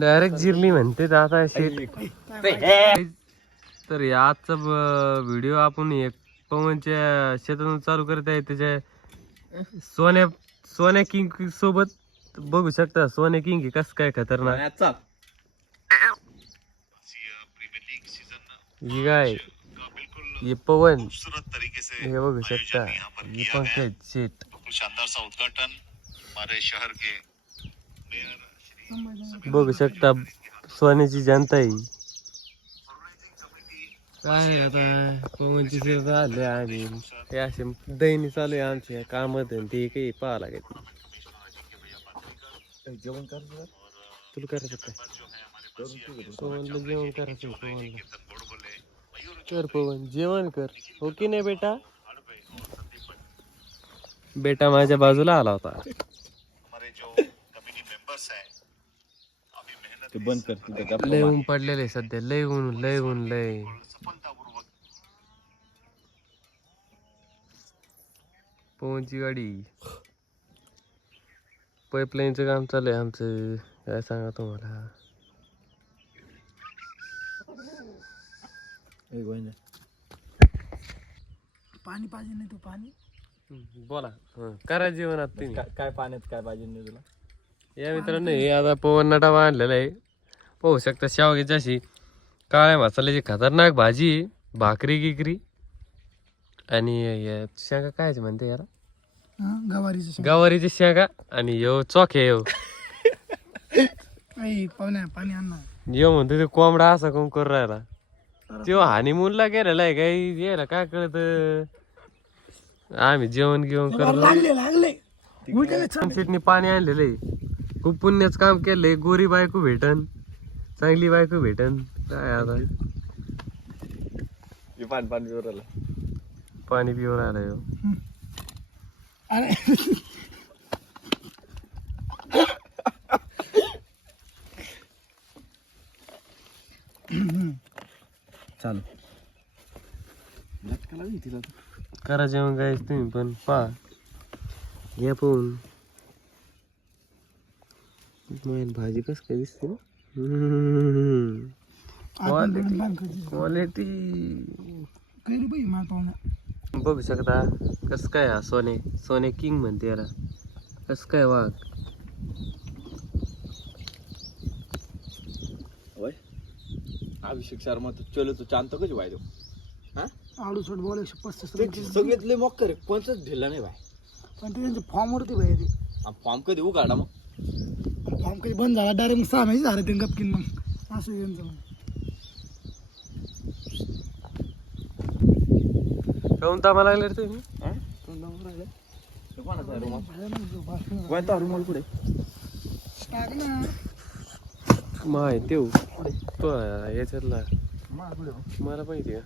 Direct जिरली म्हणते आता शेत. तर आजचा व्हिडिओ आपण एक पवनच्या शेतातून चालू करत आहे. त्याच्या सोन्या किंग सोबत बघू शकता. सोन्या किंग कस काय खतरनाक. ही काय ये पवन हे बघू शकता. ही पंकज शेट शानदार सा उद्घाटन हमारे शहर के बघू शकता. सोन्याची जनता आहे. काय आता पवनची शेत आले आणि ते असे दैनी चालू आहे आमचे काम. ते काही पाहा लागेल. जेवण कर तुला करायचं काय? पवनला जेवण करायचं. पवनला कर पवन जेवण कर. हो की नाही बेटा? बेटा माझ्या बाजूला आला होता. ते बंद कर. लय ऊन पडलेलं आहे सध्या. लय ऊन लय ऊन लय. पवनची गाडी पाईपलाईनचं काम चालू आहे आमचं. काय सांगा तुम्हाला. पाणी पाहिजे नाही. तू पाणी बोला. करा जेवणात तुम्ही. काय पाण्यात काय पाहिजे नाही तुला? या मित्रांनो हे आता पवन डबा आणलेला आहे. पाहू शकता शेवग्याची अशी काळ्या मसाल्याची खतरनाक भाजी. भाकरी गिकरी आणि शेंगा कायचे म्हणते यार? गवारीची शेंगा आणि यो चोखे यो पाहुण्या पाणी आण ना. यो म्हणतो ते कोंबडा असा कोण करून राहिला. तो हानिमूनला गेलेला आहे. काही यायला काय कळत. आम्ही जेवण घेऊन करतो. पाणी आणलेलं आहे. खूप पुण्याच काम केलंय. गोरी बायको भेटन. चांगली बायको भेटन. काय आता पाणी पिऊन राहिला यो. अरे चालू करा जेवण काय तुम्ही पण पा घ्या पाहून. भाजी कस काय दिसते ना. क्वालिटी बघू शकता. कस काय हा सोने किंग म्हणते याला. कस काय वाघ. अभिषेक शर्मा तो चलो तो चांद कधी व्हायलो. आडू सोड बोल 135 सगळ्यातले मॉकर कोणताच ढिला नाही भाई. पण ते त्यांच्या फॉर्म वरती भाई. ते फॉर्म कधी उघडा मग. फॉर्म कधी बंद झाला डायरेक्ट 6 महिने झाले ते गपकिन. मग असं त्यांचं काऊन तामा लागले रे तुम्ही? पुढे टाक ना. माहिती हो तो याच्यातला मला माहिती का.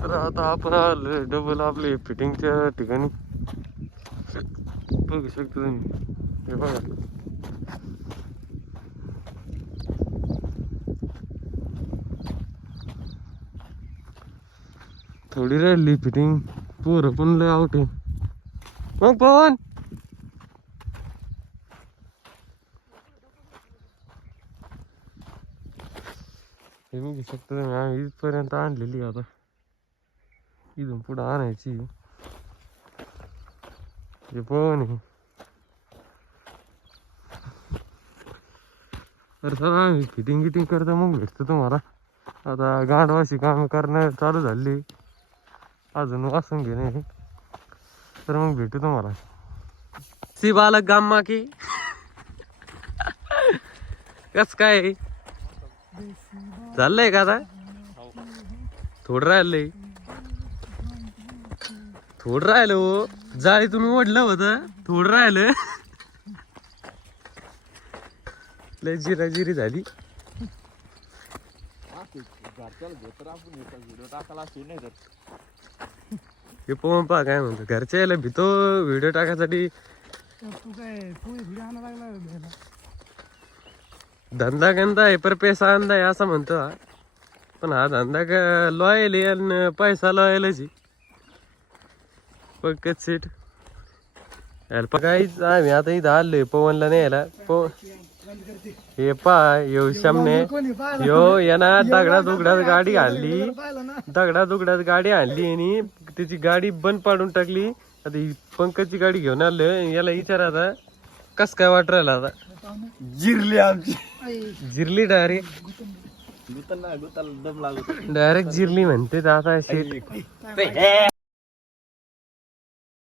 तर आता आपण आलो डबल आपले फिटिंगच्या ठिकाणी. बघू शकतो तुम्ही. हे बघा थोडी राहिली फिटिंग. पोरं पण लय आउट आहे. मग पवन हे बघू शकतो तुम्ही. आम्ही इथपर्यंत आणलेली. आता इथून पुढं आणायची. हे पवन आहे. तर सर आम्ही फिटिंग गिटिंग करता मग भेटतो तुम्हाला. आता गांडवाशी काम करणं चालू झाली. अजून वाचून घेणे. तर मग भेटू तुम्हाला. सी बालक गाम्मा की कस काय चाललंय का आता? थोडं राहिलंय. थोडं राहिलं हो. जाळीतून ओढलं होतं. थोडं राहिलं. लय जिराजिरी झाली. हे पोहून पहा काय म्हणतो. घरच्या यायला भीतो व्हिडिओ टाकायसाठी. तर तू काय पोळी फिरी आणा लागला घ्यायला. धंदा गंदा आहे पर पैसा अंदा आहे असं म्हणतो हा. पण हा धंदा का लॉयल आहे आणि पैसा लॉयलच आहे. पक्कच सीट काहीच आम्ही आता इथं आलोय पवनला न्यायला. बंद करते. हे पा येऊ शमने कोणी पाहिलं? यो यांना दगडा दुगडात गाडी आणली. पाहिलं ना दगडा दुगडात गाडी आणली आणि त्याची गाडी बंद पाडून टाकली. आता ही पंकजची गाडी घेऊन आलोय. याला विचार आता कस काय वाट राहिला आता. जिरली आमची. जिरली डायरेक्ट गुतल ना गुतल दम लागतो. डायरेक्ट जिरली म्हणते आता. काय